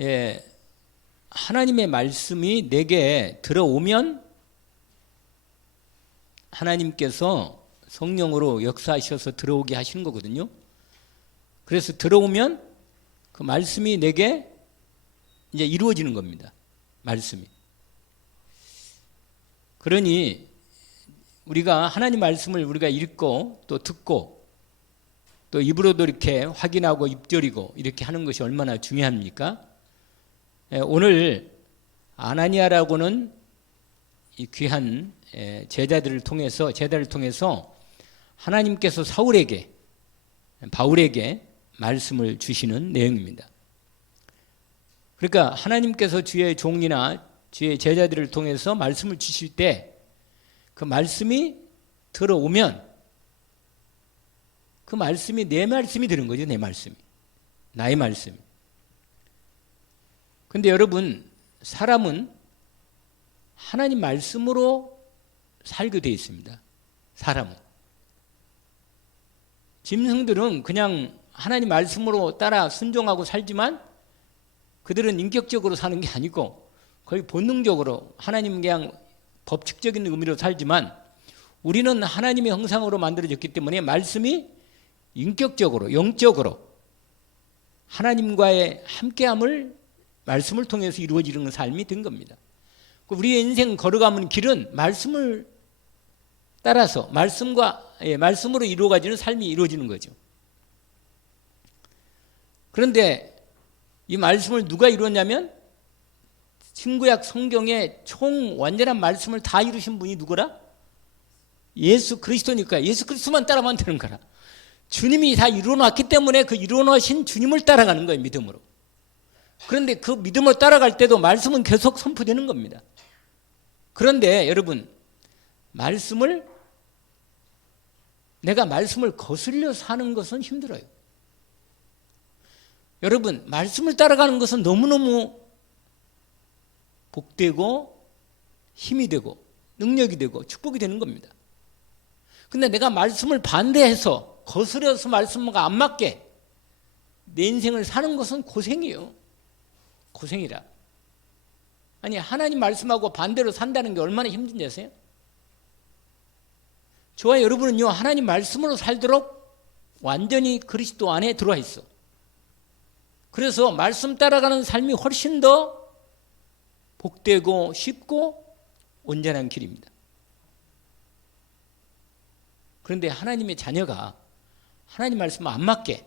예, 하나님의 말씀이 내게 들어오면 하나님께서 성령으로 역사하셔서 들어오게 하시는 거거든요. 그래서 들어오면 그 말씀이 내게 이제 이루어지는 겁니다. 말씀이. 그러니 우리가 하나님 말씀을 우리가 읽고 또 듣고 또 입으로도 이렇게 확인하고 입절이고 이렇게 하는 것이 얼마나 중요합니까? 오늘 아나니아라고는 이 귀한 제자를 통해서 하나님께서 사울에게 바울에게 말씀을 주시는 내용입니다. 그러니까 하나님께서 주의 종이나 주의 제자들을 통해서 말씀을 주실 때 그 말씀이 들어오면 그 말씀이 내 말씀이 되는 거죠. 내 말씀이. 나의 말씀이. 근데 여러분, 사람은 하나님 말씀으로 살게 되어 있습니다. 사람은. 짐승들은 그냥 하나님 말씀으로 따라 순종하고 살지만 그들은 인격적으로 사는 게 아니고 거의 본능적으로 하나님 그냥 법칙적인 의미로 살지만 우리는 하나님의 형상으로 만들어졌기 때문에 말씀이 인격적으로 영적으로 하나님과의 함께함을 말씀을 통해서 이루어지는 삶이 된 겁니다. 우리의 인생 걸어가는 길은 말씀을 따라서 말씀으로 이루어지는 삶이 이루어지는 거죠. 그런데 이 말씀을 누가 이루었냐면 신구약 성경의 총 완전한 말씀을 다 이루신 분이 누구라? 예수 그리스도니까 예수 그리스도만 따라가면 되는 거라. 주님이 다 이루어놨기 때문에 그 이루어놓으신 주님을 따라가는 거예요. 믿음으로. 그런데 그 믿음을 따라갈 때도 말씀은 계속 선포되는 겁니다. 그런데 여러분, 내가 말씀을 거슬려 사는 것은 힘들어요. 여러분, 말씀을 따라가는 것은 너무너무 복되고 힘이 되고 능력이 되고 축복이 되는 겁니다. 근데 내가 말씀을 반대해서 거스려서 말씀과 안 맞게 내 인생을 사는 것은 고생이에요. 고생이라. 아니, 하나님 말씀하고 반대로 산다는 게 얼마나 힘든지 아세요? 저와 여러분은요, 하나님 말씀으로 살도록 완전히 그리스도 안에 들어와 있어. 그래서 말씀 따라가는 삶이 훨씬 더 복되고 쉽고 온전한 길입니다. 그런데 하나님의 자녀가 하나님 말씀 안 맞게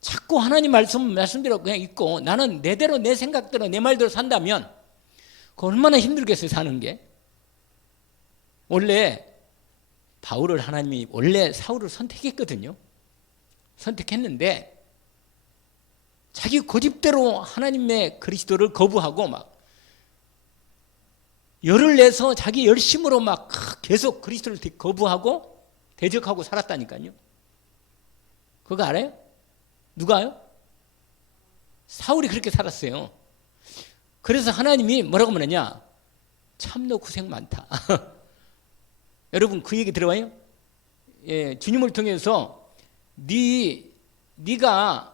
자꾸 하나님 말씀대로 그냥 있고 나는 내대로 내 생각대로 내 말대로 산다면 그 얼마나 힘들겠어요, 사는 게. 원래 바울을 하나님이 원래 사울을 선택했거든요. 선택했는데 자기 고집대로 하나님의 그리스도를 거부하고 막 열을 내서 자기 열심으로 막 계속 그리스도를 거부하고 대적하고 살았다니까요. 그거 알아요? 누가요? 사울이 그렇게 살았어요. 그래서 하나님이 뭐라고 말하냐? 참 너 고생 많다. 여러분 그 얘기 들어봐요? 예, 주님을 통해서 네가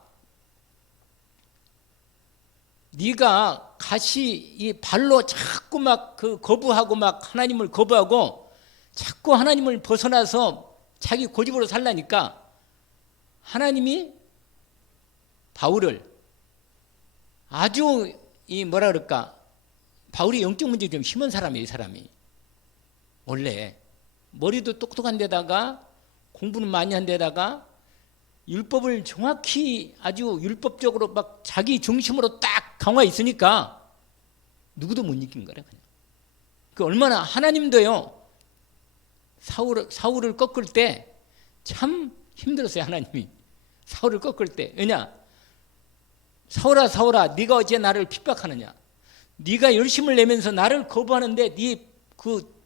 가시 이 발로 자꾸 막 그 거부하고 막 하나님을 거부하고 자꾸 하나님을 벗어나서 자기 고집으로 살라니까 하나님이 바울을 아주 이 뭐라 그럴까, 바울이 영적 문제 좀 심한 사람이에요. 이 사람이 원래 머리도 똑똑한 데다가 공부는 많이 한 데다가 율법을 정확히 아주 율법적으로 막 자기 중심으로 딱 강화 있으니까 누구도 못 이긴 거래. 그냥. 그 얼마나 하나님도요, 사울을 꺾을 때 참 힘들었어요. 하나님이 사울을 꺾을 때. 왜냐? 사울아 네가 어째 나를 핍박하느냐? 네가 열심을 내면서 나를 거부하는데 네 그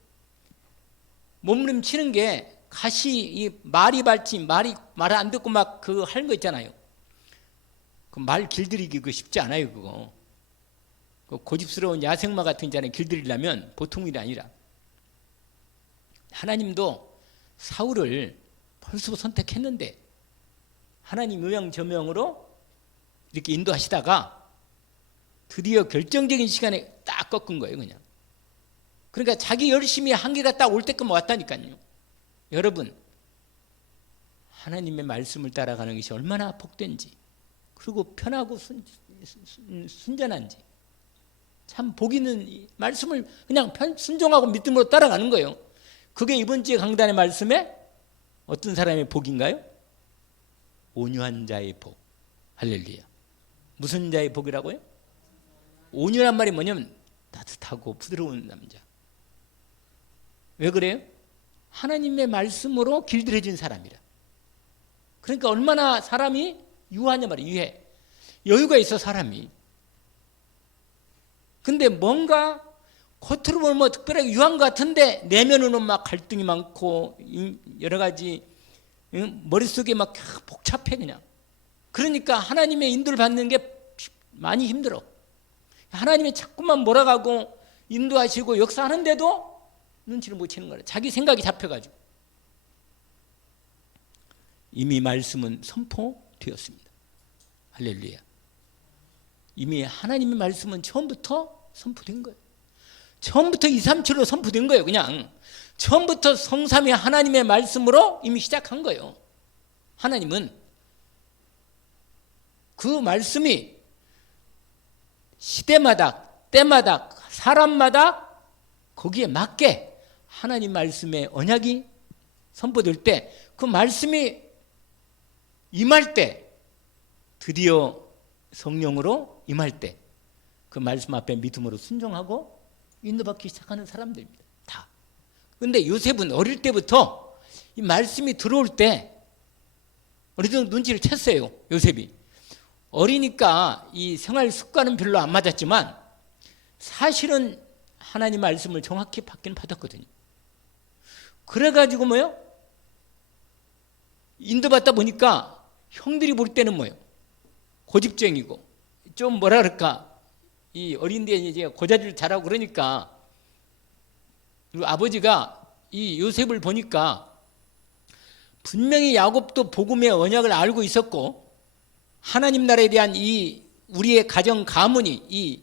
몸부림치는 게 가시 이 말이 발치 말을 안 듣고 막 그 하는 거 있잖아요. 그 말 길들이기 그거 쉽지 않아요. 그거 그 고집스러운 야생마 같은 자는 길들이려면 보통 일이 아니라. 하나님도 사울을 벌써 선택했는데 하나님 의형저명으로 이렇게 인도하시다가 드디어 결정적인 시간에 딱 꺾은 거예요, 그냥. 그러니까 자기 열심히 한계가 딱 올 때끔 왔다니까요. 여러분, 하나님의 말씀을 따라가는 것이 얼마나 복된지, 그리고 편하고 순전한지, 참 복 있는 이 말씀을 그냥 순종하고 믿음으로 따라가는 거예요. 그게 이번 주에 강단의 말씀에 어떤 사람의 복인가요? 온유한 자의 복. 할렐루야. 무슨 자의 복이라고요? 온유란 말이 뭐냐면 따뜻하고 부드러운 남자. 왜 그래요? 하나님의 말씀으로 길들여진 사람이라. 그러니까 얼마나 사람이 유하냐 말이에요. 유해. 여유가 있어, 사람이. 근데 뭔가 겉으로 보면 뭐 특별하게 유한 것 같은데 내면으로는 막 갈등이 많고 여러 가지 머릿속에 막 복잡해 그냥. 그러니까 하나님의 인도를 받는 게 많이 힘들어. 하나님이 자꾸만 몰아가고 인도하시고 역사하는데도 눈치를 못 채는 거야. 자기 생각이 잡혀가지고. 이미 말씀은 선포되었습니다. 할렐루야. 이미 하나님의 말씀은 처음부터 선포된 거예요. 처음부터 2, 3, 7로 선포된 거예요. 그냥 처음부터 성삼위 하나님의 말씀으로 이미 시작한 거예요. 하나님은 그 말씀이 시대마다 때마다 사람마다 거기에 맞게 하나님 말씀의 언약이 선포될 때 그 말씀이 임할 때 드디어 성령으로 임할 때 그 말씀 앞에 믿음으로 순종하고 인도받기 시작하는 사람들입니다. 다. 그런데 요셉은 어릴 때부터 이 말씀이 들어올 때 어느 정도 눈치를 챘어요. 요셉이. 어리니까 이 생활 습관은 별로 안 맞았지만 사실은 하나님 말씀을 정확히 받긴 받았거든요. 그래가지고 뭐요? 인도받다 보니까 형들이 볼 때는 뭐요? 고집쟁이고 좀 뭐라 그럴까? 이 어린데 이제 고자질 잘하고 그러니까 그리고 아버지가 이 요셉을 보니까 분명히 야곱도 복음의 언약을 알고 있었고 하나님 나라에 대한 이 우리의 가정 가문이 이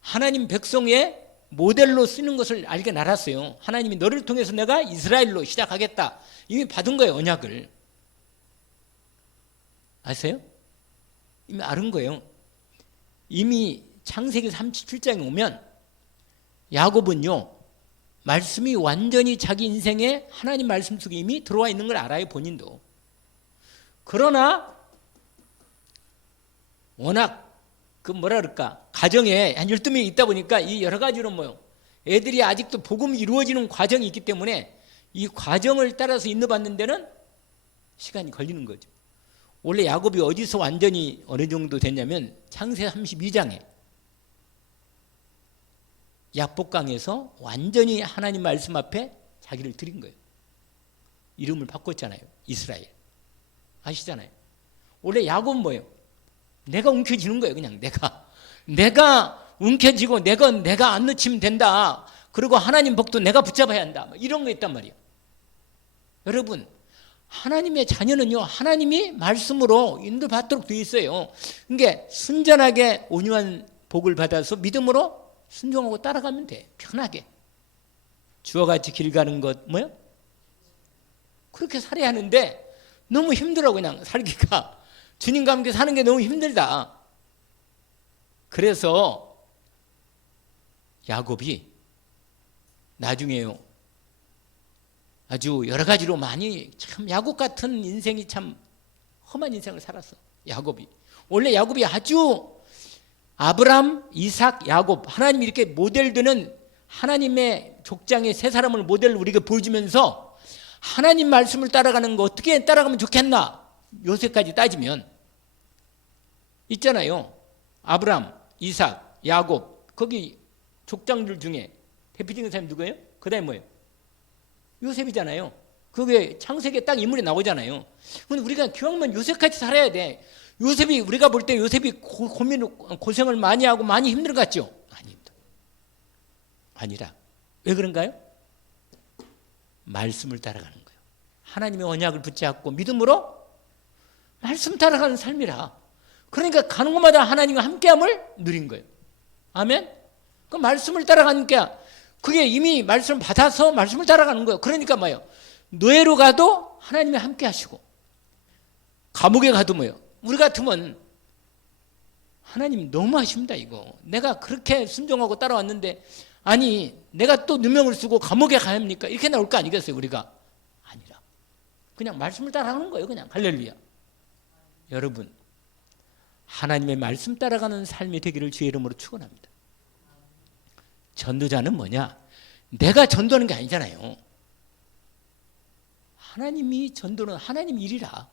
하나님 백성의 모델로 쓰는 것을 알게 알았어요. 하나님이 너를 통해서 내가 이스라엘로 시작하겠다. 이미 받은 거예요, 언약을. 아세요? 이미 알은 거예요. 이미 창세기 37장에 오면 야곱은요, 말씀이 완전히 자기 인생에 하나님 말씀 속에 이미 들어와 있는 걸 알아요, 본인도. 그러나 워낙 그 뭐라 그럴까 가정에 한 12명이 있다 보니까 이 여러 가지로 뭐요 애들이 아직도 복음이 이루어지는 과정이 있기 때문에 이 과정을 따라서 인도받는 데는 시간이 걸리는 거죠. 원래 야곱이 어디서 완전히 어느 정도 됐냐면 창세 32장에 약복강에서 완전히 하나님 말씀 앞에 자기를 드린 거예요. 이름을 바꿨잖아요. 이스라엘. 아시잖아요. 원래 야곱은 뭐예요? 내가 움켜쥐는 거예요. 그냥 내가 움켜쥐고 내가 안 놓치면 된다. 그리고 하나님 복도 내가 붙잡아야 한다. 이런 거 있단 말이에요. 여러분, 하나님의 자녀는요, 하나님이 말씀으로 인도받도록 되어 있어요. 그러니까 순전하게 온유한 복을 받아서 믿음으로 순종하고 따라가면 돼. 편하게. 주와 같이 길 가는 것 뭐요? 그렇게 살아야 하는데 너무 힘들어 그냥 살기가. 주님과 함께 사는 게 너무 힘들다. 그래서 야곱이 나중에요 아주 여러 가지로 많이 참 야곱 같은 인생이 참 험한 인생을 살았어. 야곱이. 원래 야곱이 아주 아브람, 이삭, 야곱 하나님이 이렇게 모델되는 하나님의 족장의 세 사람을 모델로 우리가 보여주면서 하나님 말씀을 따라가는 거 어떻게 따라가면 좋겠나? 요새까지 따지면 있잖아요. 아브람, 이삭, 야곱 거기 족장들 중에 대표적인 사람이 누구예요? 그 다음에 뭐예요? 요셉이잖아요. 그게 창세기에 딱 인물이 나오잖아요. 근데 우리가 기왕이면 요셉같이 살아야 돼. 요셉이 우리가 볼 때 요셉이 고생을 많이 하고 많이 힘든 것 같죠? 아닙니다. 아니라 왜 그런가요? 말씀을 따라가는 거예요. 하나님의 언약을 붙잡고 믿음으로 말씀 따라가는 삶이라. 그러니까 가는 곳마다 하나님과 함께함을 누린 거예요. 아멘? 그 말씀을 따라가니까 그게 이미 말씀을 받아서 말씀을 따라가는 거예요. 그러니까 뭐예요? 노예로 가도 하나님이 함께 하시고, 감옥에 가도 뭐예요? 우리 같으면 하나님 너무 하십니다. 이거 내가 그렇게 순종하고 따라왔는데, 아니 내가 또 누명을 쓰고 감옥에 가야 합니까? 이렇게 나올 거 아니겠어요? 우리가 아니라 그냥 말씀을 따라가는 거예요. 그냥. 할렐루야. 여러분, 하나님의 말씀 따라가는 삶이 되기를 주의 이름으로 축원합니다. 전도자는 뭐냐? 내가 전도하는 게 아니잖아요. 하나님이 전도는 하나님 일이라.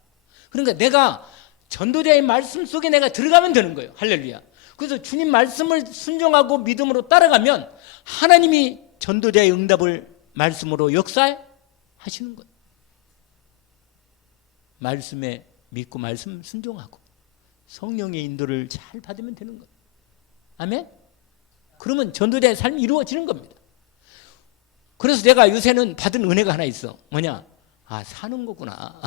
그러니까 내가 전도자의 말씀 속에 내가 들어가면 되는 거예요. 할렐루야. 그래서 주님 말씀을 순종하고 믿음으로 따라가면 하나님이 전도자의 응답을 말씀으로 역사하시는 거예요. 말씀에 믿고 말씀 순종하고 성령의 인도를 잘 받으면 되는 거예요. 아멘? 그러면 전도자의 삶이 이루어지는 겁니다. 그래서 내가 요새는 받은 은혜가 하나 있어. 뭐냐? 아, 사는 거구나.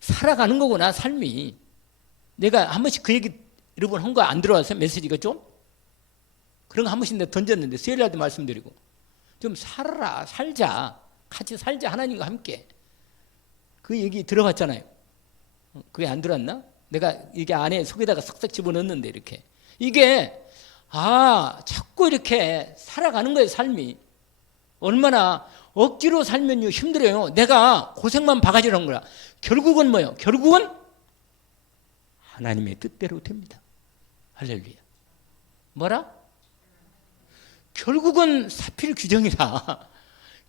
살아가는 거구나, 삶이. 내가 한 번씩 그 얘기 여러분 한 거 안 들어왔어요? 메시지가 좀? 그런 거 한 번씩 내가 던졌는데 수요일 날도 말씀드리고, 좀 살아라, 살자, 같이 살자, 하나님과 함께. 그 얘기 들어봤잖아요. 그게 안 들어왔나? 내가 이게 안에 속에다가 싹싹 집어넣었는데 이렇게. 이게 자꾸 이렇게 살아가는 거예요, 삶이. 얼마나 억지로 살면요 힘들어요. 내가 고생만 바가지로 한 거야. 결국은 뭐예요? 결국은 하나님의 뜻대로 됩니다. 할렐루야. 뭐라? 결국은 사필 규정이라.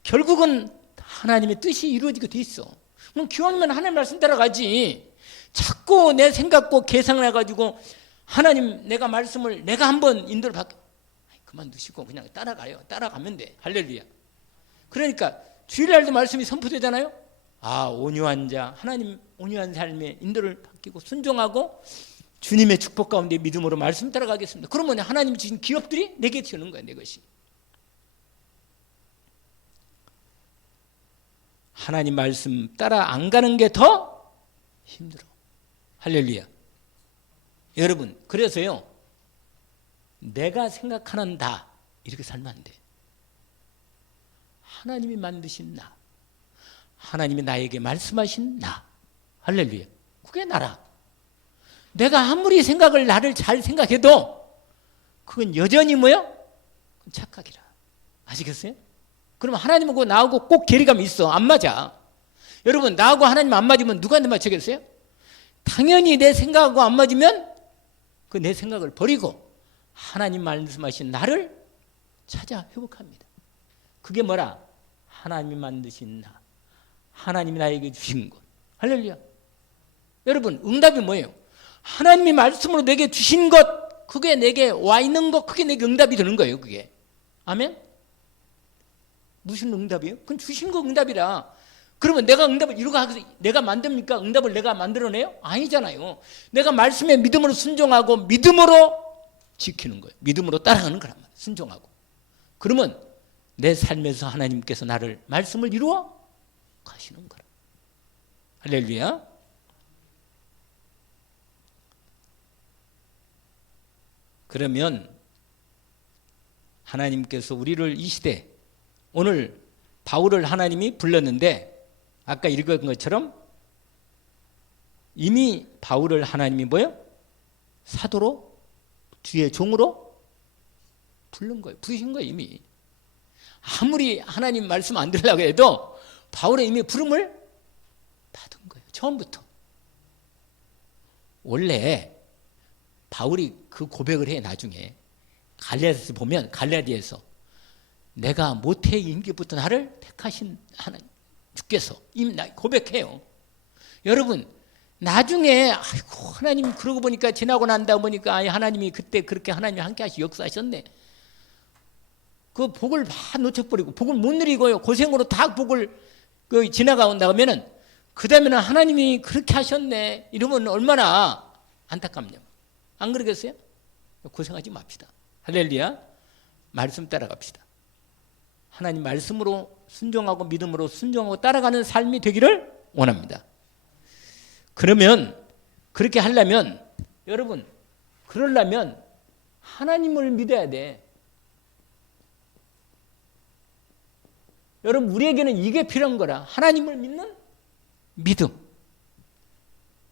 결국은 하나님의 뜻이 이루어지게 돼 있어. 그럼 기왕이면 하나님 말씀 따라가지. 자꾸 내 생각고 계산을 해가지고 하나님 내가 말씀을 내가 한번 인도를 받게, 그만두시고 그냥 따라가요. 따라가면 돼. 할렐루야. 그러니까 주일날도 말씀이 선포되잖아요. 온유한 자, 하나님 온유한 삶의 인도를 받기고 순종하고 주님의 축복 가운데 믿음으로 말씀 따라가겠습니다. 그러면 하나님이 주신 기업들이 내게 튀어오는 거야, 내 것이. 하나님 말씀 따라 안 가는 게 더 힘들어. 할렐루야. 여러분, 그래서요, 내가 생각하는 나 이렇게 살면 안 돼. 하나님이 만드신 나, 하나님이 나에게 말씀하신 나, 할렐루야. 그게 나라. 내가 아무리 생각을 나를 잘 생각해도 그건 여전히 뭐요? 착각이라. 아시겠어요? 그러면 하나님하고 나하고 꼭 괴리감이 있어. 안 맞아. 여러분, 나하고 하나님 안 맞으면 누구한테 맞추겠어요? 당연히 내 생각하고 안 맞으면 그 내 생각을 버리고 하나님 말씀하신 나를 찾아 회복합니다. 그게 뭐라? 하나님이 만드신 나, 하나님이 나에게 주신 것. 할렐루야. 여러분, 응답이 뭐예요? 하나님이 말씀으로 내게 주신 것, 그게 내게 와 있는 것, 그게 내게 응답이 되는 거예요. 그게. 아멘? 무슨 응답이에요? 그건 주신 거 응답이라. 그러면 내가 응답을 내가 만듭니까? 응답을 내가 만들어내요? 아니잖아요. 내가 말씀에 믿음으로 순종하고 믿음으로 지키는 거예요. 믿음으로 따라가는 거란 말이에요. 순종하고. 그러면 내 삶에서 하나님께서 나를 말씀을 이루어 가시는 거라. 할렐루야. 그러면 하나님께서 우리를 이 시대, 오늘 바울을 하나님이 불렀는데 아까 읽은 것처럼 이미 바울을 하나님이 뭐예요? 사도로, 주의 종으로 부른 거예요. 부르신 거예요, 이미. 아무리 하나님 말씀 안 들으려고 해도 바울의 이미 부름을 받은 거예요. 처음부터. 원래 바울이 그 고백을 해. 나중에 갈라디아서 보면, 갈라디아서 내가 모태의 임기부터 나를 택하신 하나님 주께서 이미 고백해요. 여러분, 나중에 하나님 그러고 보니까 지나고 난다 보니까 하나님이 그때 그렇게 하나님이 함께 하시 역사하셨네. 그 복을 다 놓쳐버리고 복을 못 누리고요. 고생으로 다 복을 지나가온다 하면은 그 다음에는 하나님이 그렇게 하셨네 이러면 얼마나 안타깝냐. 안 그러겠어요? 고생하지 맙시다. 할렐루야. 말씀 따라갑시다. 하나님 말씀으로 순종하고 믿음으로 순종하고 따라가는 삶이 되기를 원합니다. 그러면 그렇게 하려면 여러분, 그러려면 하나님을 믿어야 돼. 여러분, 우리에게는 이게 필요한 거라. 하나님을 믿는 믿음.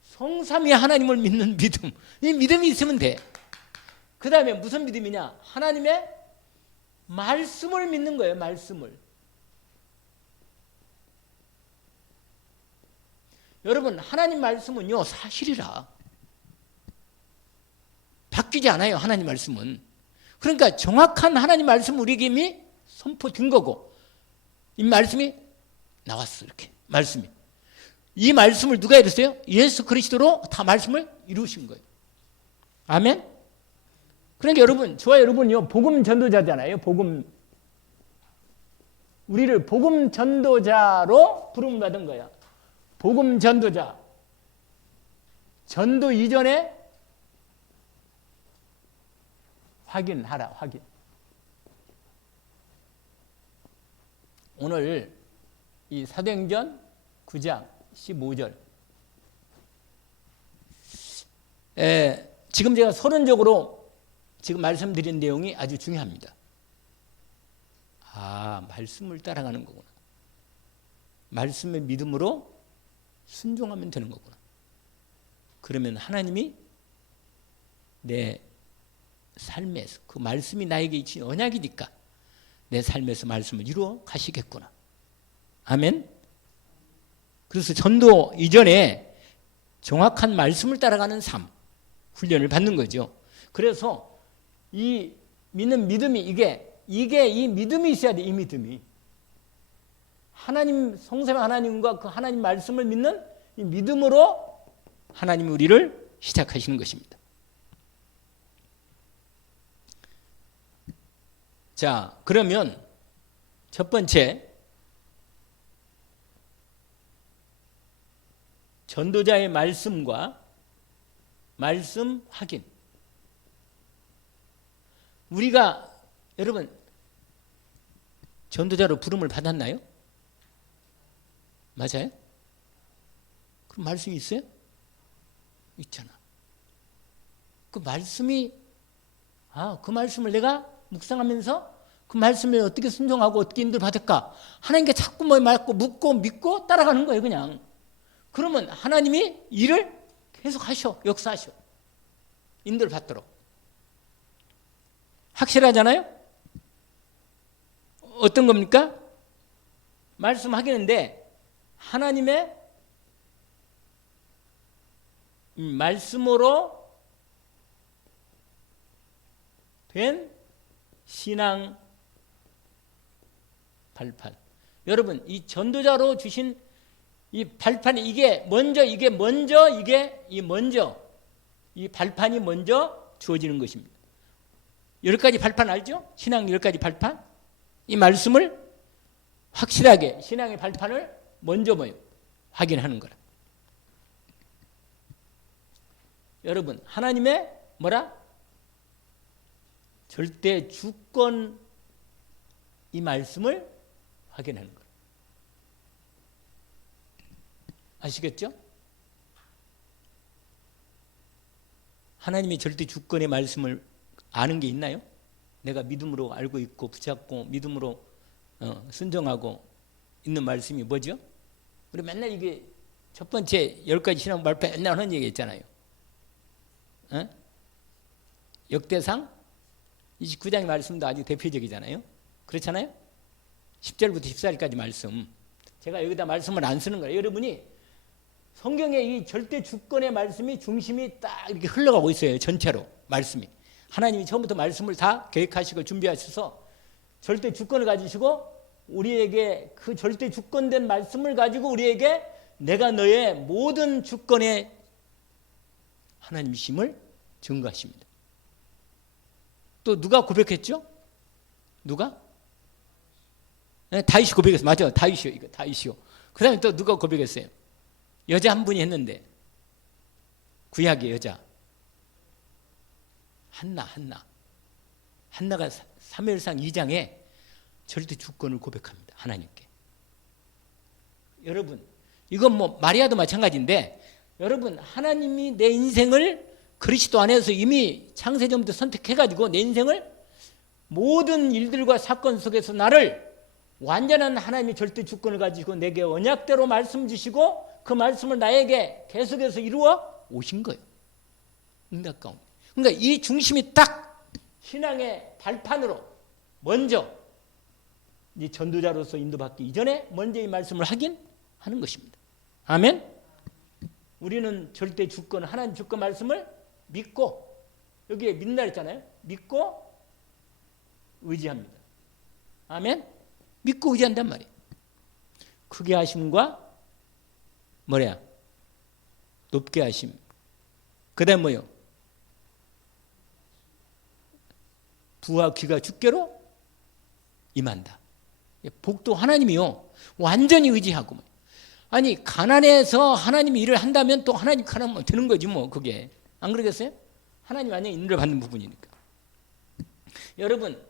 성삼위 하나님을 믿는 믿음. 이 믿음이 있으면 돼. 그 다음에 무슨 믿음이냐? 하나님의 말씀을 믿는 거예요. 말씀을. 여러분, 하나님 말씀은요, 사실이라. 바뀌지 않아요. 하나님 말씀은. 그러니까 정확한 하나님 말씀 우리에게 이미 선포된 거고, 이 말씀이 나왔어. 이렇게 말씀이. 이 말씀을 누가 이뤘어요? 예수 그리스도로 다 말씀을 이루신 거예요. 아멘. 그러니까 여러분, 저와 여러분이요, 복음 전도자잖아요. 우리를 복음 전도자로 부름 받은 거야. 복음 전도자. 전도 이전에 확인하라. 확인. 오늘 이 사도행전 9장 15절. 지금 제가 서론적으로 지금 말씀드린 내용이 아주 중요합니다. 말씀을 따라가는 거구나. 말씀의 믿음으로 순종하면 되는 거구나. 그러면 하나님이 내 삶에서, 그 말씀이 나에게 주신 언약이니까 내 삶에서 말씀을 이루어 가시겠구나. 아멘. 그래서 전도 이전에 정확한 말씀을 따라가는 삶, 훈련을 받는 거죠. 그래서 이 믿는 믿음이 이게 이 믿음이 있어야 돼. 이 믿음이. 하나님, 성삼위 하나님과 그 하나님 말씀을 믿는 이 믿음으로 하나님이 우리를 시작하시는 것입니다. 자, 그러면 첫 번째, 전도자의 말씀과 말씀 확인. 우리가 여러분 전도자로 부름을 받았나요? 맞아요? 그럼 말씀이 있어요? 있잖아. 그 말씀이 그 말씀을 내가 묵상하면서 그 말씀에 어떻게 순종하고 어떻게 인도를 받을까? 하나님께 자꾸 묻고 믿고 따라가는 거예요. 그냥. 그러면 하나님이 일을 계속 하셔. 역사하셔. 인도를 받도록. 확실하잖아요? 어떤 겁니까? 말씀하겠는데 하나님의 말씀으로 된 신앙 발판. 여러분, 이 전도자로 주신 이 발판이 이 발판이 먼저 주어지는 것입니다. 10가지 발판 알죠? 신앙 10가지 발판. 이 말씀을 확실하게 신앙의 발판을 먼저 확인하는 거라. 여러분, 하나님의 절대 주권 이 말씀을 확인하는 거예요. 아시겠죠? 하나님이 절대 주권의 말씀을 아는 게 있나요? 내가 믿음으로 알고 있고 붙잡고 믿음으로 순종하고 있는 말씀이 뭐죠? 우리 맨날 이게 첫 번째 10가지 신앙 발표 맨날 하는 얘기 있잖아요. 역대상 29장의 말씀도 아주 대표적이잖아요. 그렇잖아요? 10절부터 14절까지 말씀. 제가 여기다 말씀을 안 쓰는 거예요. 여러분이 성경에 이 절대 주권의 말씀이 중심이 딱 이렇게 흘러가고 있어요. 전체로 말씀이. 하나님이 처음부터 말씀을 다 계획하시고 준비하셔서 절대 주권을 가지시고 우리에게 그 절대 주권된 말씀을 가지고 우리에게 내가 너의 모든 주권의 하나님이심을 증거하십니다. 또 누가 고백했죠? 누가? 다윗이 고백했어요. 맞아요. 다윗이요. 그 다음에 또 누가 고백했어요? 여자 한 분이 했는데 구약의 여자 한나가 사무엘상 2장에 절대 주권을 고백합니다. 하나님께. 여러분, 이건 마리아도 마찬가지인데 여러분, 하나님이 내 인생을 그리스도 안에서 이미 창세전부터 선택해가지고 내 인생을 모든 일들과 사건 속에서 나를 완전한 하나님의 절대 주권을 가지고 내게 언약대로 말씀 주시고 그 말씀을 나에게 계속해서 이루어 오신 거예요. 응답 가운데. 그러니까 이 중심이 딱 신앙의 발판으로 먼저 이 전도자로서 인도받기 이전에 먼저 이 말씀을 하긴 하는 것입니다. 아멘. 우리는 절대 주권, 하나님 주권 말씀을 믿고, 여기에 믿는다 했잖아요. 믿고 의지합니다. 아멘. 믿고 의지한단 말이에요. 크게 하심과 뭐래야? 높게 하심. 그 다음 뭐요? 부와 귀가 주께로 임한다. 복도 하나님이요. 완전히 의지하고. 아니 가난해서 하나님이 일을 한다면 또 하나님 가난하면 되는 거지 뭐 그게. 안 그러겠어요? 하나님 안에 인도를 받는 부분이니까. 여러분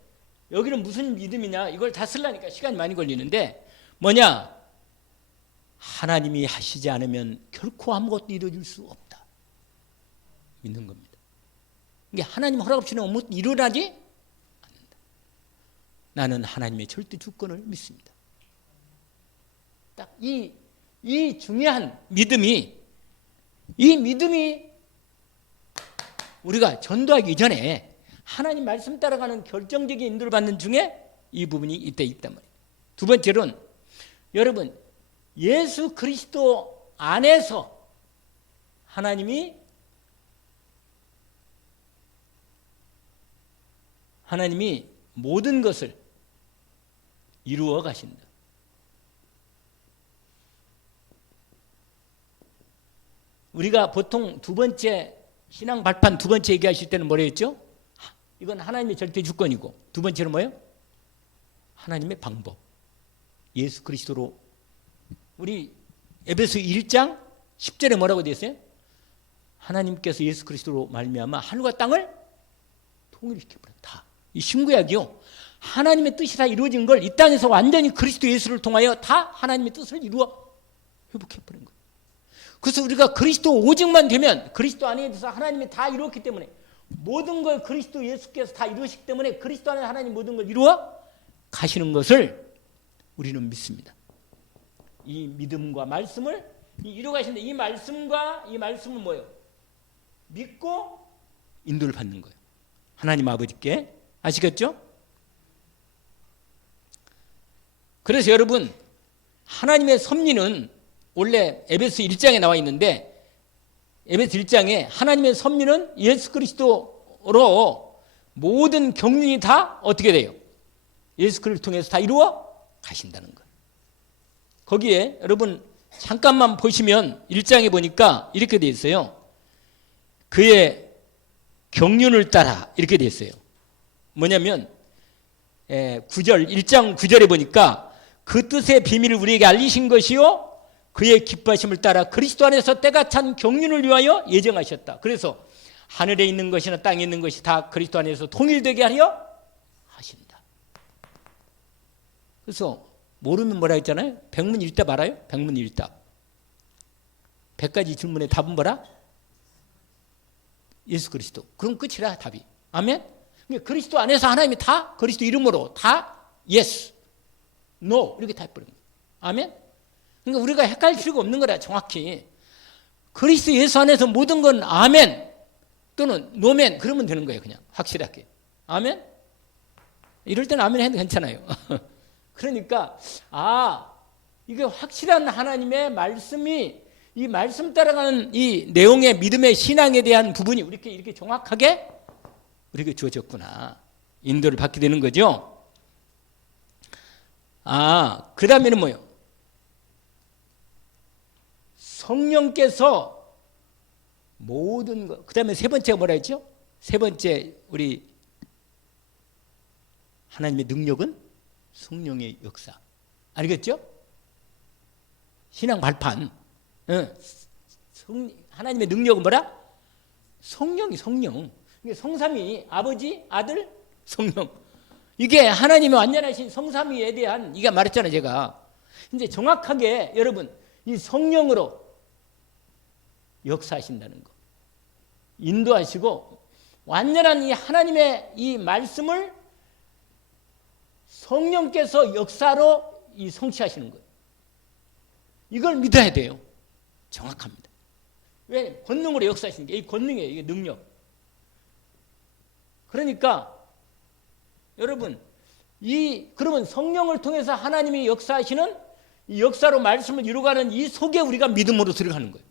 여기는 무슨 믿음이냐? 이걸 다 쓰려니까 시간이 많이 걸리는데 뭐냐? 하나님이 하시지 않으면 결코 아무것도 이루어질 수 없다. 믿는 겁니다. 이게 하나님 허락 없이는 아무것도 일어나지 않는다. 나는 하나님의 절대 주권을 믿습니다. 딱 이 중요한 믿음이, 이 믿음이 우리가 전도하기 이전에 하나님 말씀 따라가는 결정적인 인도를 받는 중에 이 부분이 이때 있단 말이에요. 두 번째로는 여러분 예수 그리스도 안에서 하나님이 모든 것을 이루어 가신다. 우리가 보통 두 번째 신앙 발판 두 번째 얘기하실 때는 뭐라 했죠? 이건 하나님의 절대 주권이고 두 번째는 뭐예요? 하나님의 방법. 예수 그리스도로. 우리 에베소 1장 10절에 뭐라고 되어 있어요? 하나님께서 예수 그리스도로 말미암아 하늘과 땅을 통일시켜버렸다. 이 신구약이요. 하나님의 뜻이 다 이루어진 걸 이 땅에서 완전히 그리스도 예수를 통하여 다 하나님의 뜻을 이루어 회복해버린 거예요. 그래서 우리가 그리스도 오직만 되면 그리스도 안에 있어서 하나님이 다 이루었기 때문에 모든 걸 그리스도 예수께서 다 이루었기 때문에 그리스도 안에 하나님 모든 걸 이루어 가시는 것을 우리는 믿습니다. 이 믿음과 말씀을 이루어 가시는데 이 말씀과 이 말씀은 뭐예요? 믿고 인도를 받는 거예요. 하나님 아버지께. 아시겠죠? 그래서 여러분 하나님의 섭리는 원래 에베소 1장에 나와 있는데 에베소 1장에 하나님의 섭리는 예수 그리스도로 모든 경륜이 다 어떻게 돼요? 예수 그리스도를 통해서 다 이루어 가신다는 거예요. 거기에 여러분 잠깐만 보시면 1장에 보니까 이렇게 돼 있어요. 그의 경륜을 따라 이렇게 돼 있어요. 뭐냐면 9절 1장 9절에 보니까 그 뜻의 비밀을 우리에게 알리신 것이요 그의 기뻐하심을 따라 그리스도 안에서 때가 찬 경륜을 위하여 예정하셨다. 그래서 하늘에 있는 것이나 땅에 있는 것이 다 그리스도 안에서 통일되게 하려 하신다. 그래서 모르면 뭐라 했잖아요? 백문일답 알아요? 백문일답. 100가지 질문의 답은 뭐라? 예수 그리스도. 그럼 끝이라 답이. 아멘? 그러니까 그리스도 안에서 하나님이 다 그리스도 이름으로 다 yes, no 이렇게 다 해버린 거예요. 아멘? 그러니까 우리가 헷갈릴 필요가 없는 거라 정확히. 그리스도 예수 안에서 모든 건 아멘 또는 노멘 그러면 되는 거예요. 그냥 확실하게. 아멘? 이럴 때는 아멘 해도 괜찮아요. 그러니까 이게 확실한 하나님의 말씀이 이 말씀 따라가는 이 내용의 믿음의 신앙에 대한 부분이 이렇게 정확하게 우리에게 주어졌구나. 인도를 받게 되는 거죠. 그 다음에는 뭐예요? 성령께서 모든 것. 그 다음에 세 번째가 뭐라 했죠? 세 번째 우리 하나님의 능력은 성령의 역사. 알겠죠? 신앙 발판. 하나님의 능력은 뭐라? 성령이 성령. 성삼위 아버지, 아들, 성령. 이게 하나님의 완전하신 성삼위에 대한 이게 말했잖아요 제가. 이제 정확하게 여러분 이 성령으로 역사하신다는 거. 인도하시고 완전한 이 하나님의 이 말씀을 성령께서 역사로 이 성취하시는 거예요. 이걸 믿어야 돼요. 정확합니다. 왜? 권능으로 역사하시는 게 이 권능이에요. 이게 능력. 그러니까 여러분 그러면 성령을 통해서 하나님이 역사하시는 이 역사로 말씀을 이루어가는 이 속에 우리가 믿음으로 들어가는 거예요.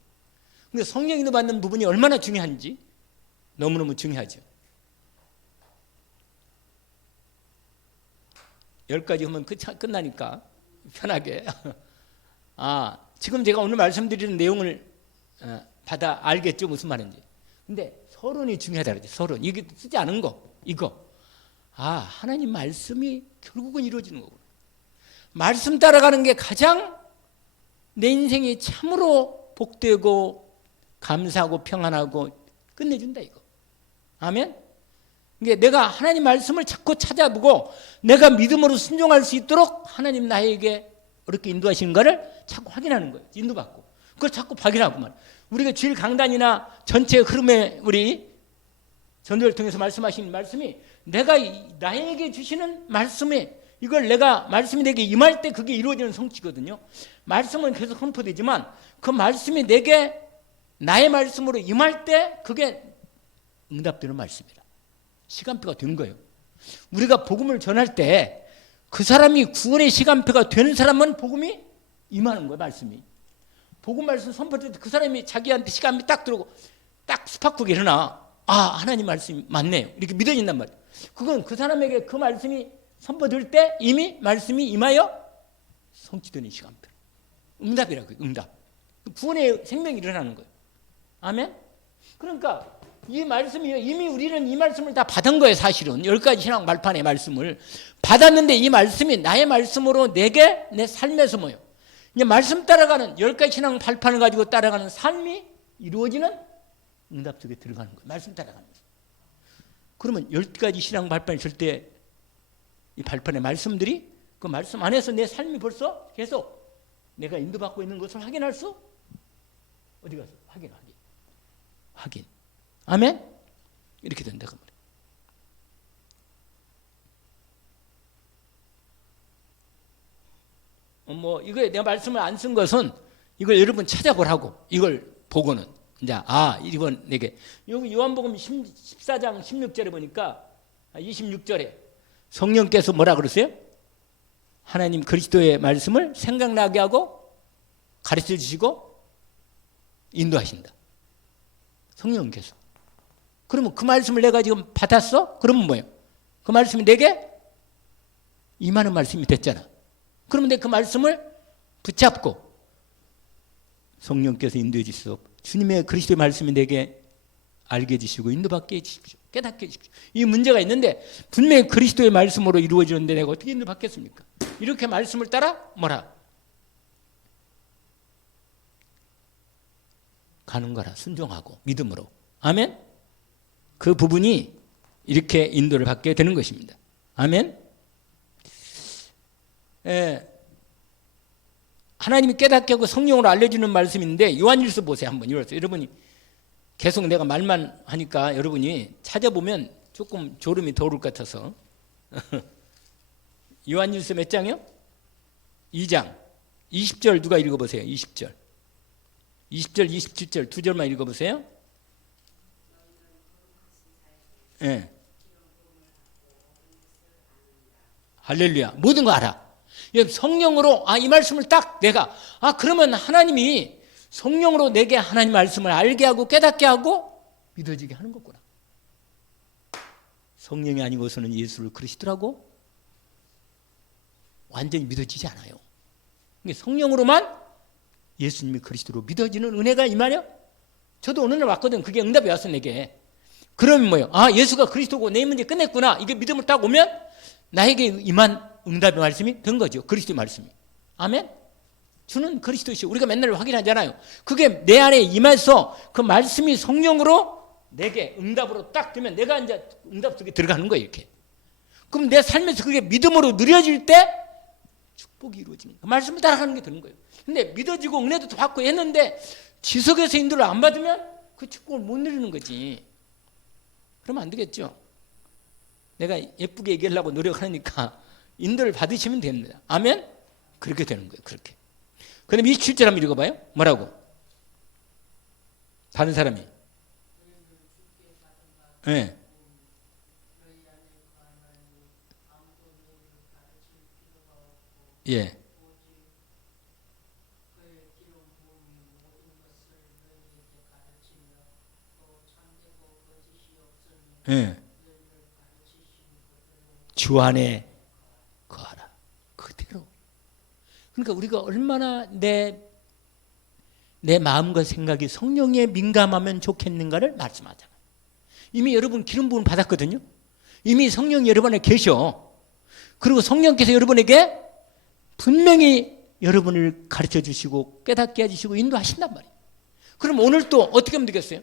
근데 성령 인도 받는 부분이 얼마나 중요한지 너무너무 중요하죠. 10가지 하면 끝나니까 편하게. 지금 제가 오늘 말씀드리는 내용을 받아 알겠죠? 무슨 말인지. 근데 서론이 중요하다 그러죠. 서론. 이게 쓰지 않은 거. 이거. 하나님 말씀이 결국은 이루어지는 거구나. 말씀 따라가는 게 가장 내 인생이 참으로 복되고 감사하고 평안하고 끝내준다 이거. 아멘? 이게 내가 하나님 말씀을 자꾸 찾아보고 내가 믿음으로 순종할 수 있도록 하나님 나에게 어떻게 인도하시는 거를 자꾸 확인하는 거예요. 인도받고. 그걸 자꾸 확인하고 말이에요. 우리가 주일 강단이나 전체 흐름에 우리 전도를 통해서 말씀하시는 말씀이 내가 나에게 주시는 말씀에 이걸 내가 말씀이 내게 임할 때 그게 이루어지는 성취거든요. 말씀은 계속 선포되지만 그 말씀이 내게 나의 말씀으로 임할 때 그게 응답되는 말씀이라. 시간표가 된 거예요. 우리가 복음을 전할 때 그 사람이 구원의 시간표가 되는 사람은 복음이 임하는 거예요. 말씀이. 복음 말씀 선포될 때 그 사람이 자기한테 시간이 딱 들어오고 딱 스파크가 일어나. 하나님 말씀이 맞네요. 이렇게 믿어진단 말이에요. 그건 그 사람에게 그 말씀이 선포될 때 이미 말씀이 임하여 성취되는 시간표. 응답이라고요. 응답. 구원의 생명이 일어나는 거예요. 아멘? 그러니까 이 말씀이 이미 우리는 이 말씀을 다 받은 거예요. 사실은 10가지 신앙 말판의 말씀을 받았는데 이 말씀이 나의 말씀으로 내게 내 삶에서 뭐예요? 이제 말씀 따라가는 10가지 신앙 발판을 가지고 따라가는 삶이 이루어지는 응답 속에 들어가는 거예요. 말씀 따라가면서. 그러면 10가지 신앙 발판이 있을 때 이 발판의 말씀들이 그 말씀 안에서 내 삶이 벌써 계속 내가 인도받고 있는 것을 확인할 수 어디 가서 확인. 아멘? 이렇게 된다고 말이에요. 이거 내가 말씀을 안 쓴 것은 이걸 여러분 찾아보라고. 이걸 보고는 이제 이번 내게 여기 요한복음 14장 16절에 보니까 26절에 성령께서 뭐라 그러세요? 하나님 그리스도의 말씀을 생각나게 하고 가르쳐 주시고 인도하신다. 성령께서. 그러면 그 말씀을 내가 지금 받았어? 그러면 뭐예요? 그 말씀이 내게 임하는 말씀이 됐잖아. 그러면 내가 그 말씀을 붙잡고 성령께서 인도해 주시옵소서. 주님의 그리스도의 말씀이 내게 알게 해주시고 인도받게 해주십시오. 깨닫게 해주십시오. 이 문제가 있는데 분명히 그리스도의 말씀으로 이루어지는데 내가 어떻게 인도받겠습니까? 이렇게 말씀을 따라 뭐라? 가는 거라. 순종하고 믿음으로. 아멘? 그 부분이 이렇게 인도를 받게 되는 것입니다. 아멘? 하나님이 깨닫게 하고 성령으로 알려주는 말씀인데 요한일서 보세요. 한번 읽어보세요. 여러분이 계속 내가 말만 하니까 여러분이 찾아보면 조금 졸음이 더 오를 것 같아서 요한일서 몇 장이요? 2장 20절 누가 읽어보세요. 20절 27절 두 절만 읽어보세요. 네. 할렐루야. 모든 거 알아. 성령으로 이 말씀을 딱 내가 그러면 하나님이 성령으로 내게 하나님 말씀을 알게 하고 깨닫게 하고 믿어지게 하는 거구나. 성령이 아니고서는 예수를 그리스도라고 완전히 믿어지지 않아요. 성령으로만 예수님이 그리스도로 믿어지는 은혜가 임하려? 저도 어느 날 왔거든. 그게 응답이 왔어 내게. 그러면 뭐예요? 예수가 그리스도고 내 문제 끝냈구나. 이게 믿음을 딱 오면 나에게 임한 응답의 말씀이 된 거죠. 그리스도의 말씀이. 아멘? 주는 그리스도시오. 우리가 맨날 확인하잖아요. 그게 내 안에 임해서 그 말씀이 성령으로 내게 응답으로 딱 되면 내가 이제 응답 속에 들어가는 거예요. 이렇게. 그럼 내 삶에서 그게 믿음으로 누려질 때 축복이 이루어지는 거예요. 말씀을 따라가는 게 되는 거예요. 근데 믿어지고 은혜도 받고 했는데 지속해서 인도를 안 받으면 그 축복을 못 누리는 거지. 그러면 안 되겠죠. 내가 예쁘게 얘기하려고 노력하니까 인도를 받으시면 됩니다. 아멘? 그렇게 되는 거예요. 그렇게. 그 다음에 27절 한번 읽어봐요. 뭐라고? 다른 사람이. 네. 예. 예. 주 안에 거하라. 그대로. 그러니까 우리가 얼마나 내 마음과 생각이 성령에 민감하면 좋겠는가를 말씀하잖아요. 이미 여러분 기름 부음 받았거든요. 이미 성령이 여러분 안에 계셔. 그리고 성령께서 여러분에게 분명히 여러분을 가르쳐 주시고 깨닫게 해주시고 인도하신단 말이에요. 그럼 오늘 또 어떻게 하면 되겠어요?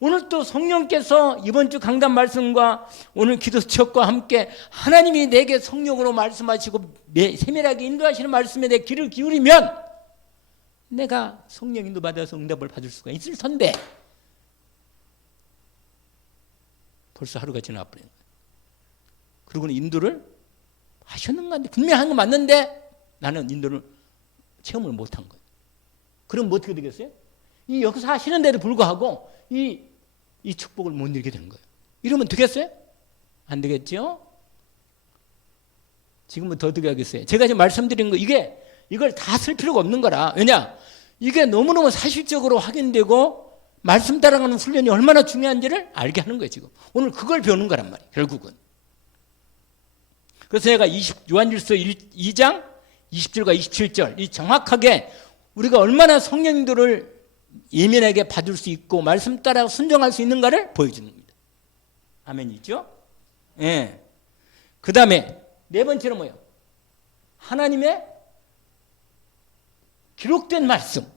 오늘 또 성령께서 이번 주 강단 말씀과 오늘 기도 수첩과 함께 하나님이 내게 성령으로 말씀하시고 세밀하게 인도하시는 말씀에 내 귀를 기울이면 내가 성령 인도 받아서 응답을 받을 수가 있을 텐데 벌써 하루가 지나버린 거예요. 그리고는 인도를 하셨는가 한데 분명히 한 거 맞는데 나는 인도를 체험을 못한 거예요. 그럼 뭐 어떻게 되겠어요? 이 역사 하시는데도 불구하고 이 축복을 못 누리게 되는 거예요. 이러면 되겠어요? 안 되겠죠? 지금부터 어떻게 하겠어요? 제가 지금 말씀드린 거 이걸 다 쓸 필요가 없는 거라. 왜냐? 이게 너무너무 사실적으로 확인되고 말씀 따라가는 훈련이 얼마나 중요한지를 알게 하는 거예요. 지금 오늘 그걸 배우는 거란 말이에요. 결국은. 그래서 제가 요한일서 2장 20절과 27절 이 정확하게 우리가 얼마나 성령님들을 예민하게 받을 수 있고 말씀 따라 순종할 수 있는가를 보여주는 겁니다. 아멘이죠? 예. 그 다음에 네 번째로 뭐예요? 하나님의 기록된 말씀,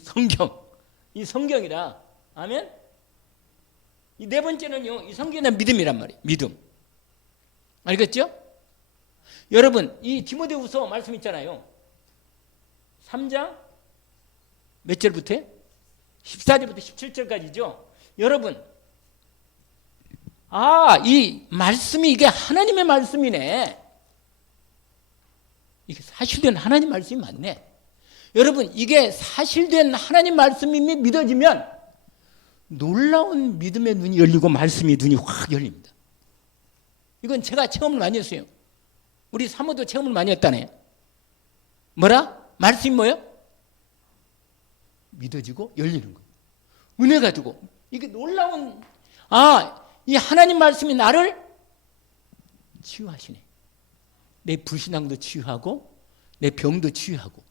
성경. 이 성경이라. 아멘? 이 네 번째는요, 이 성경은 믿음이란 말이에요. 믿음. 알겠죠? 여러분, 이 디모데후서 말씀 있잖아요. 3장 몇 절부터요? 14절부터 17절까지죠. 여러분, 이 말씀이 이게 하나님의 말씀이네. 이게 사실된 하나님 말씀이 맞네. 여러분, 이게 사실된 하나님 말씀이 믿어지면 놀라운 믿음의 눈이 열리고 말씀의 눈이 확 열립니다. 이건 제가 체험을 많이 했어요. 우리 사모도 체험을 많이 했다네. 뭐라? 말씀이 뭐예요? 믿어지고 열리는 거예요. 은혜가 되고 이게 놀라운 이 하나님 말씀이 나를 치유하시네. 내 불신앙도 치유하고 내 병도 치유하고.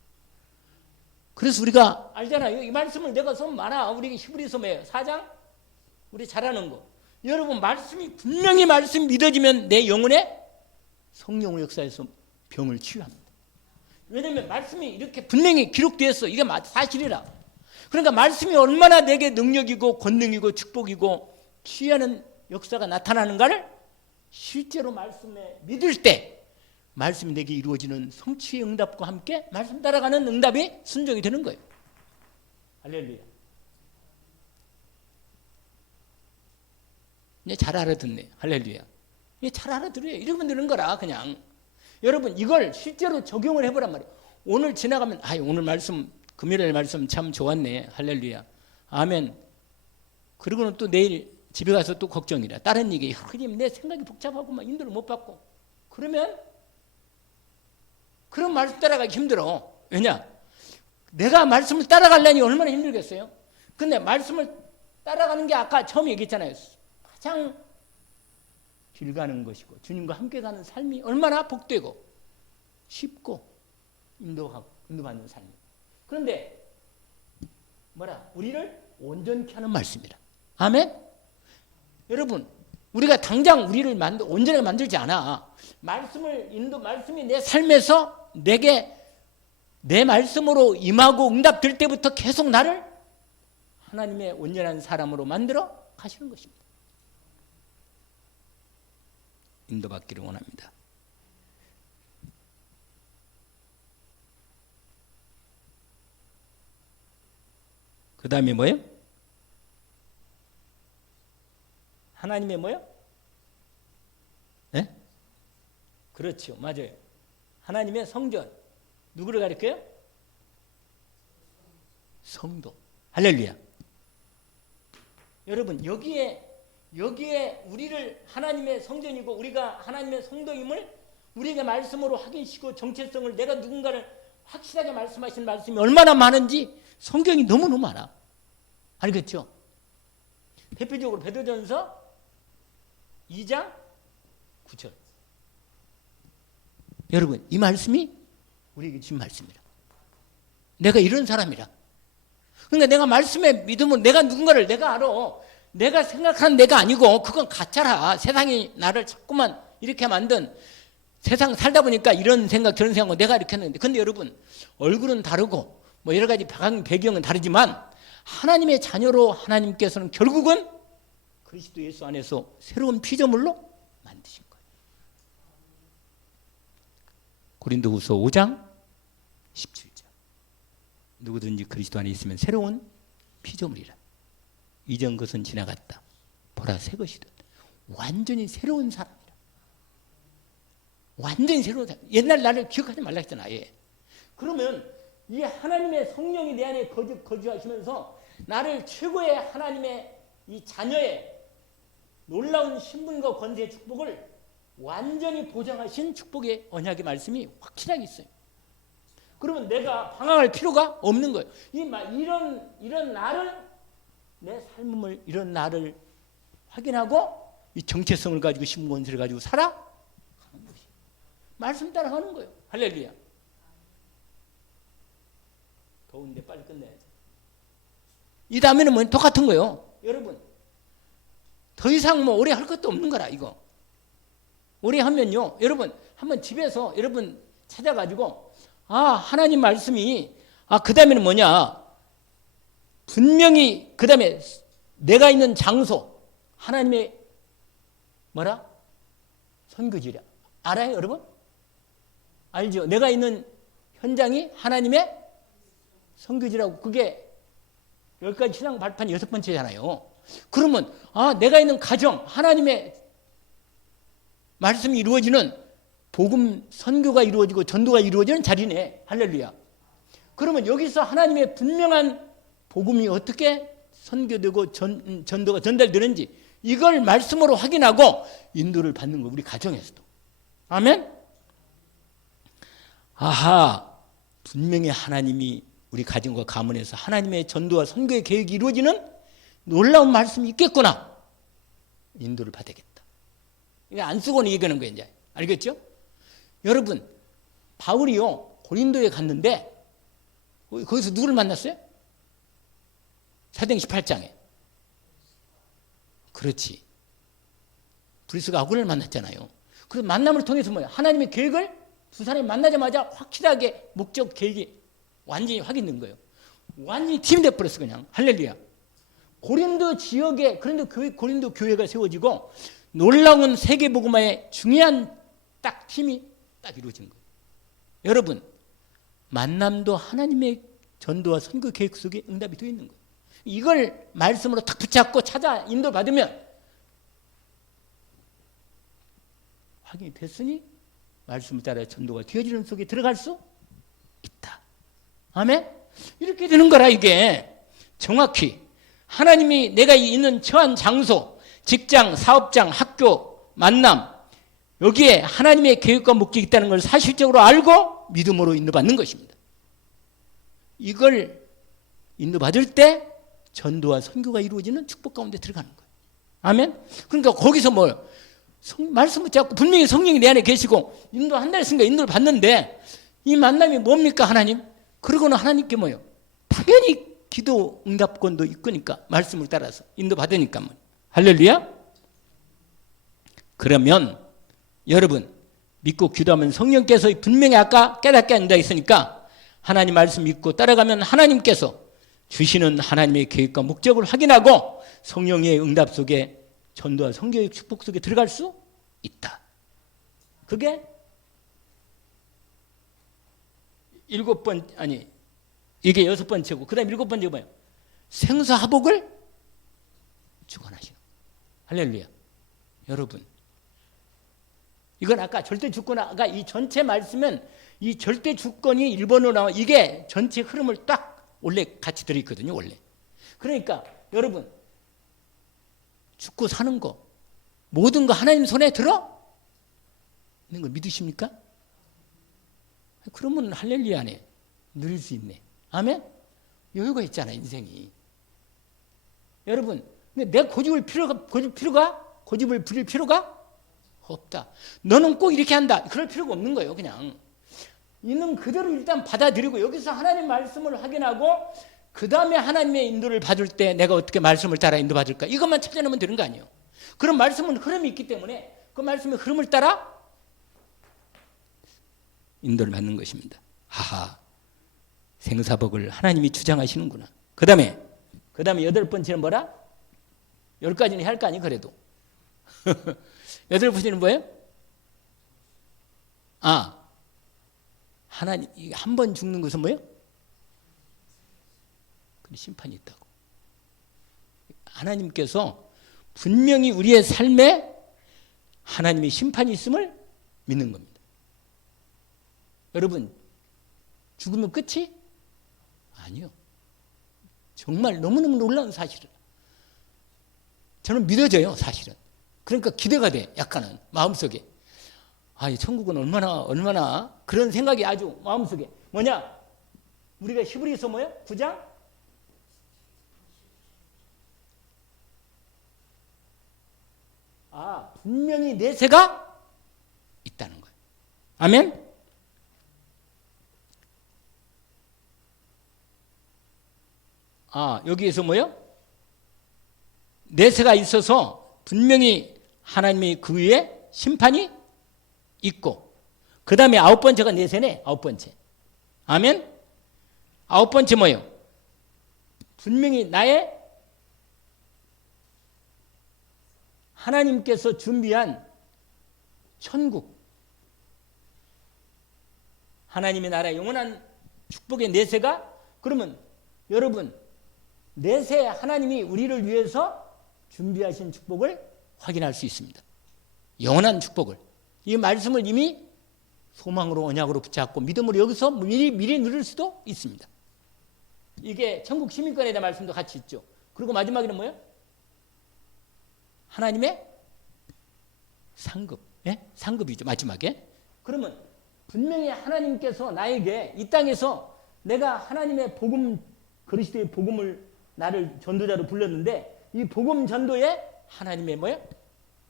그래서 우리가 알잖아요. 이 말씀을 내가 좀 많아. 우리 히브리서 4장 우리 잘 아는 거. 여러분 말씀이 분명히 말씀 믿어지면 내 영혼에 성령의 역사에서 병을 치유합니다. 왜냐하면 말씀이 이렇게 분명히 기록되었어. 이게 사실이라. 그러니까 말씀이 얼마나 내게 능력이고 권능이고 축복이고 치유하는 역사가 나타나는가를 실제로 말씀에 믿을 때 말씀이 내게 이루어지는 성취의 응답과 함께 말씀 따라가는 응답이 순종이 되는 거예요. 할렐루야. 이제 잘 알아듣네. 할렐루야. 이게 잘 알아들어요. 이러면 되는 거라 그냥. 여러분 이걸 실제로 적용을 해보란 말이에요. 오늘 지나가면 오늘 말씀 금요일 말씀 참 좋았네. 할렐루야. 아멘. 그리고는 또 내일 집에 가서 또 걱정이라. 다른 얘기. 하나님 내 생각이 복잡하고 막 인도를 못 받고. 그러면 그런 말씀 따라가기 힘들어. 왜냐? 내가 말씀을 따라가려니 얼마나 힘들겠어요? 근데 말씀을 따라가는 게 아까 처음 얘기했잖아요. 가장 길 가는 것이고 주님과 함께 가는 삶이 얼마나 복되고 쉽고 인도받는 삶이에요. 그런데 우리를 온전케 하는 말씀이라. 아멘? 여러분 우리가 당장 우리를 온전하게 만들지 않아. 말씀이 내 삶에서 내게 내 말씀으로 임하고 응답될 때부터 계속 나를 하나님의 온전한 사람으로 만들어 가시는 것입니다. 인도받기를 원합니다. 그 다음에 뭐예요? 하나님의 뭐요? 네? 그렇죠. 맞아요. 하나님의 성전. 누구를 가리켜요? 성도. 할렐루야. 여러분 여기에 우리를 하나님의 성전이고 우리가 하나님의 성도임을 우리에게 말씀으로 확인시키고 정체성을 내가 누군가를 확실하게 말씀하신 말씀이 얼마나 많은지 성경이 너무너무 많아. 알겠죠? 대표적으로 베드로전서 2장 9절. 여러분 이 말씀이 우리에게 주신 말씀이라. 내가 이런 사람이라. 그러니까 내가 말씀에 믿으면 내가 누군가를 내가 알아. 내가 생각하는 내가 아니고 그건 가짜라. 세상이 나를 자꾸만 이렇게 만든 세상 살다 보니까 이런 생각 저런 생각하고 내가 이렇게 했는데 근데 여러분 얼굴은 다르고 뭐 여러 가지 배경은 다르지만 하나님의 자녀로 하나님께서는 결국은 그리스도 예수 안에서 새로운 피조물로 만드신 거예요. 고린도후서 5장 17절. 누구든지 그리스도 안에 있으면 새로운 피조물이라. 이전 것은 지나갔다. 보라 새 것이다. 완전히 새로운 사람이라. 완전히 새로운 사람. 옛날 나를 기억하지 말라 했잖아. 아예. 그러면 이 하나님의 성령이 내 안에 거주하시면서 나를 최고의 하나님의 이 자녀의 놀라운 신분과 권세의 축복을 완전히 보장하신 축복의 언약의 말씀이 확실하게 있어요. 그러면 내가 방황할 필요가 없는 거예요. 이런 나를 내 삶을 이런 나를 확인하고 이 정체성을 가지고 신분권세를 가지고 살아가는 것이 말씀 따라가는 거예요. 할렐루야. 더운데 빨리 끝내야지. 이 다음에는 뭐 똑같은 거예요. 여러분 더 이상 뭐 오래 할 것도 없는 거라 이거. 오래 하면요. 여러분 한번 집에서 여러분 찾아가지고 하나님 말씀이 그 다음에는 뭐냐. 분명히 그 다음에 내가 있는 장소 하나님의 뭐라? 선교지라. 알아요 여러분? 알죠? 내가 있는 현장이 하나님의 선교지라고. 그게 10가지 신앙 발판 6번째잖아요. 그러면 내가 있는 가정 하나님의 말씀이 이루어지는 복음 선교가 이루어지고 전도가 이루어지는 자리네. 할렐루야. 그러면 여기서 하나님의 분명한 복음이 어떻게 선교되고 전도가 전달되는지 이걸 말씀으로 확인하고 인도를 받는 거 우리 가정에서도. 아멘. 분명히 하나님이 우리 가정과 가문에서 하나님의 전도와 선교의 계획이 이루어지는 놀라운 말씀이 있겠구나. 인도를 받아야겠다. 이게 안 쓰고는 얘기하는 거예요. 이제 알겠죠? 여러분 바울이요 고린도에 갔는데 거기서 누구를 만났어요? 사도행 18장에. 그렇지. 브리스가 아굴을 만났잖아요. 그래서 만남을 통해서 뭐야? 하나님의 계획을 두 사람이 만나자마자 확실하게 목적 계획이 완전히 확인된 거예요. 완전히 팀이 돼버렸어 그냥. 할렐루야. 고린도 지역에 고린도 교회가 세워지고 놀라운 세계복음화의 중요한 딱 팀이 딱 이루어진 거예요. 여러분 만남도 하나님의 전도와 선교 계획 속에 응답이 되어 있는 거예요. 이걸 말씀으로 탁 붙잡고 찾아 인도 받으면 확인이 됐으니 말씀을 따라 전도가 되어지는 속에 들어갈 수 있다. 아멘? 이렇게 되는 거라. 이게 정확히 하나님이 내가 있는 처한 장소, 직장, 사업장, 학교, 만남 여기에 하나님의 계획과 목적이 있다는 걸 사실적으로 알고 믿음으로 인도받는 것입니다. 이걸 인도받을 때 전도와 선교가 이루어지는 축복 가운데 들어가는 거예요. 아멘? 그러니까 거기서 말씀 붙잡고 분명히 성령이 내 안에 계시고 인도한다 했으니까 인도를 받는데 이 만남이 뭡니까 하나님? 그러고는 하나님께 뭐요? 당연히 기도 응답권도 있으니까 말씀을 따라서 인도받으니까 할렐루야? 그러면 여러분 믿고 기도하면 성령께서 분명히 아까 깨닫게 한다 했으니까 하나님 말씀 믿고 따라가면 하나님께서 주시는 하나님의 계획과 목적을 확인하고 성령의 응답 속에 전도와 선교의 축복 속에 들어갈 수 있다. 그게 이게 6번째고 그 다음 7번째가 뭐예요? 생사화복을 주관하시는. 할렐루야. 여러분, 이건 아까 절대 주권, 아까 이 전체 말씀은 이 절대 주권이 일본어로 나와. 이게 전체 흐름을 딱 원래 같이 들어있거든요, 원래. 그러니까 여러분, 죽고 사는 거, 모든 거 하나님 손에 들어 있는 거 믿으십니까? 그러면 할렐루야네, 누릴 수 있네. 아멘? 여유가 있잖아, 인생이. 여러분, 근데 내가 고집을 부릴 필요가 없다. 너는 꼭 이렇게 한다, 그럴 필요가 없는 거예요. 그냥 있는 그대로 일단 받아들이고, 여기서 하나님 말씀을 확인하고, 그 다음에 하나님의 인도를 받을 때 내가 어떻게 말씀을 따라 인도받을까, 이것만 찾아내면 되는 거 아니에요. 그런 말씀은 흐름이 있기 때문에 그 말씀의 흐름을 따라 인도를 받는 것입니다. 하하, 생사복을 하나님이 주장하시는구나. 그 다음에 8번째는 뭐라? 10가지는 할 거 아니 그래도. 8번째는 뭐예요? 하나님, 한 번 죽는 것은 뭐예요? 심판이 있다고. 하나님께서 분명히 우리의 삶에 하나님의 심판이 있음을 믿는 겁니다. 여러분, 죽으면 끝이? 아니요. 정말 너무너무 놀라운 사실은. 저는 믿어져요, 사실은. 그러니까 기대가 돼, 약간은 마음속에. 이 천국은 얼마나 그런 생각이 아주 마음속에. 뭐냐? 우리가 히브리서 뭐야? 9장? 분명히 내세가 있다는 거예요. 아멘? 여기에서 뭐요? 내세가 있어서 분명히 하나님의 그 위에 심판이 있고, 그 다음에 9번째가 내세네. 9번째. 아멘? 9번째 뭐예요? 분명히 나의 하나님께서 준비한 천국, 하나님의 나라의 영원한 축복의 내세가, 그러면 여러분, 내세 하나님이 우리를 위해서 준비하신 축복을 확인할 수 있습니다. 영원한 축복을. 이 말씀을 이미 소망으로, 언약으로 붙잡고 믿음으로 여기서 미리 누릴 수도 있습니다. 이게 천국 시민권에 대한 말씀도 같이 있죠. 그리고 마지막에는 뭐예요? 하나님의 상급. 상급이죠, 마지막에. 그러면 분명히 하나님께서 나에게 이 땅에서 내가 하나님의 복음, 그리스도의 복음을 나를 전도자로 불렀는데, 이 복음 전도에 하나님의 뭐예요?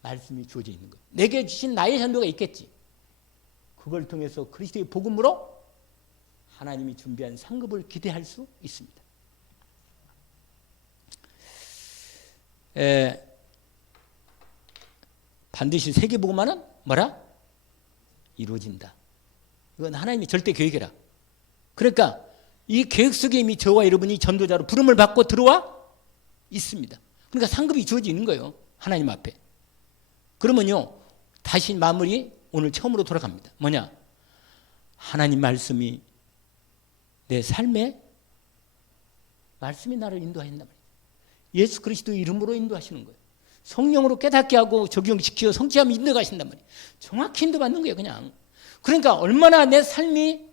말씀이 주어져 있는 거예요. 내게 주신 나의 전도가 있겠지. 그걸 통해서 그리스도의 복음으로 하나님이 준비한 상급을 기대할 수 있습니다. 반드시 세계복음화는 뭐라? 이루어진다. 이건 하나님의 절대 계획이라. 그러니까 이 계획 속에 이미 저와 여러분이 전도자로 부름을 받고 들어와 있습니다. 그러니까 상급이 주어져 있는 거예요, 하나님 앞에. 그러면요, 다시 마무리 오늘 처음으로 돌아갑니다. 뭐냐? 하나님 말씀이 내 삶에 말씀이 나를 인도하신단 말이에요. 예수 그리스도의 이름으로 인도하시는 거예요. 성령으로 깨닫게 하고 적용시켜 성취하면 인도하신단 말이에요. 정확히 인도받는 거예요, 그냥. 그러니까 얼마나 내 삶이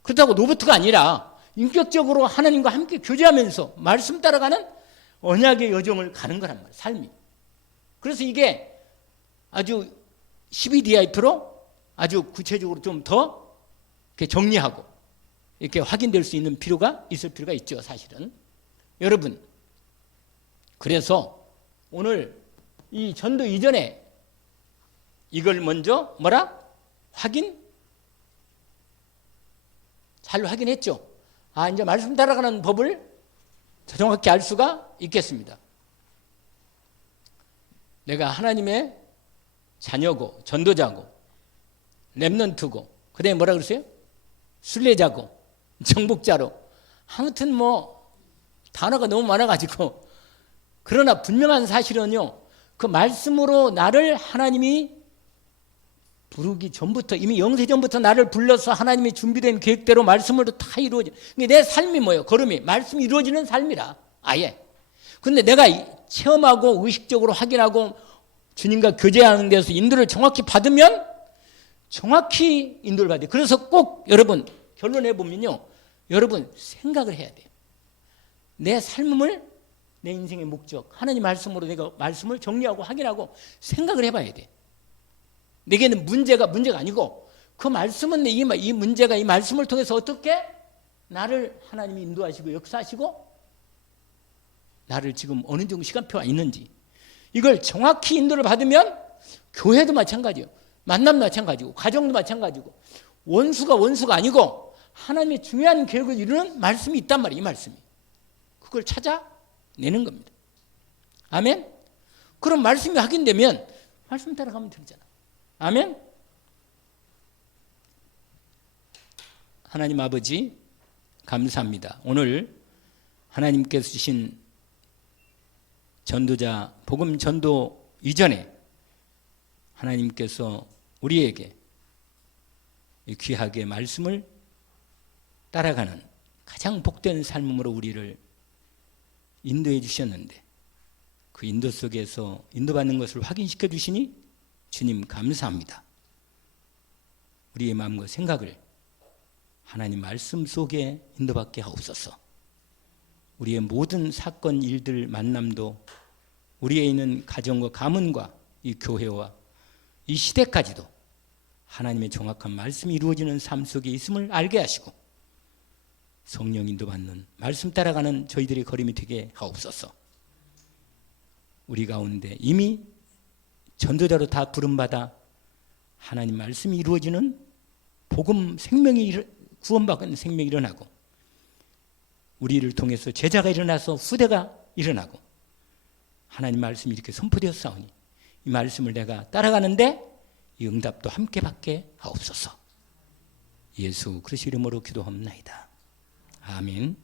그렇다고 로봇가 아니라 인격적으로 하나님과 함께 교제하면서 말씀 따라가는 언약의 여정을 가는 거란 말이에요, 삶이. 그래서 이게 아주 12DIP로 아주 구체적으로 좀 더 정리하고 이렇게 확인될 수 있는 필요가 있을 필요가 있죠, 사실은. 여러분, 그래서 오늘 이 전도 이전에 이걸 먼저 뭐라? 잘 확인했죠? 이제 말씀 따라가는 법을 정확히 알 수가 있겠습니다. 내가 하나님의 자녀고, 전도자고, 렘넌트고, 그 다음에 뭐라 그랬어요? 순례자고, 정복자로. 아무튼 단어가 너무 많아가지고. 그러나 분명한 사실은요, 그 말씀으로 나를 하나님이 부르기 전부터, 이미 영세 전부터 나를 불러서 하나님이 준비된 계획대로 말씀으로 다 이루어져. 내 삶이 뭐예요? 걸음이 말씀이 이루어지는 삶이라, 아예. 근데 내가 체험하고 의식적으로 확인하고 주님과 교제하는 데서 인도를 정확히 받으면 정확히 인도를 받아요. 그래서 꼭 여러분 결론해 보면요, 여러분 생각을 해야 돼요. 내 삶을, 내 인생의 목적, 하나님 말씀으로 내가 말씀을 정리하고 확인하고 생각을 해봐야 돼. 내게는 문제가 아니고 그 말씀은 이 문제가 이 말씀을 통해서 어떻게 나를 하나님이 인도하시고 역사하시고 나를 지금 어느 정도 시간표가 있는지, 이걸 정확히 인도를 받으면 교회도 마찬가지예요. 만남도 마찬가지고 가정도 마찬가지고 원수가 아니고 하나님의 중요한 계획을 이루는 말씀이 있단 말이에요. 이 말씀이. 그걸 찾아내는 겁니다. 아멘? 그럼 말씀이 확인되면 말씀 따라가면 되잖아. 아멘? 하나님 아버지 감사합니다. 오늘 하나님께서 주신 전도자 복음 전도 이전에 하나님께서 우리에게 귀하게 말씀을 따라가는 가장 복된 삶으로 우리를 인도해 주셨는데 그 인도 속에서 인도받는 것을 확인시켜 주시니 주님 감사합니다. 우리의 마음과 생각을 하나님 말씀 속에 인도받게 하옵소서. 우리의 모든 사건, 일들, 만남도 우리에 있는 가정과 가문과 이 교회와 이 시대까지도 하나님의 정확한 말씀이 이루어지는 삶 속에 있음을 알게 하시고 성령 인도받는 말씀 따라가는 저희들의 걸음이 되게 하옵소서. 우리 가운데 이미 전도자로 다 부름받아 하나님 말씀이 이루어지는 복음 생명이 구원받는 생명이 일어나고 우리를 통해서 제자가 일어나서 후대가 일어나고 하나님 말씀이 이렇게 선포되었사오니 이 말씀을 내가 따라가는데 이 응답도 함께 받게 하옵소서. 예수 그리스도 이름으로 기도합나이다. 아멘.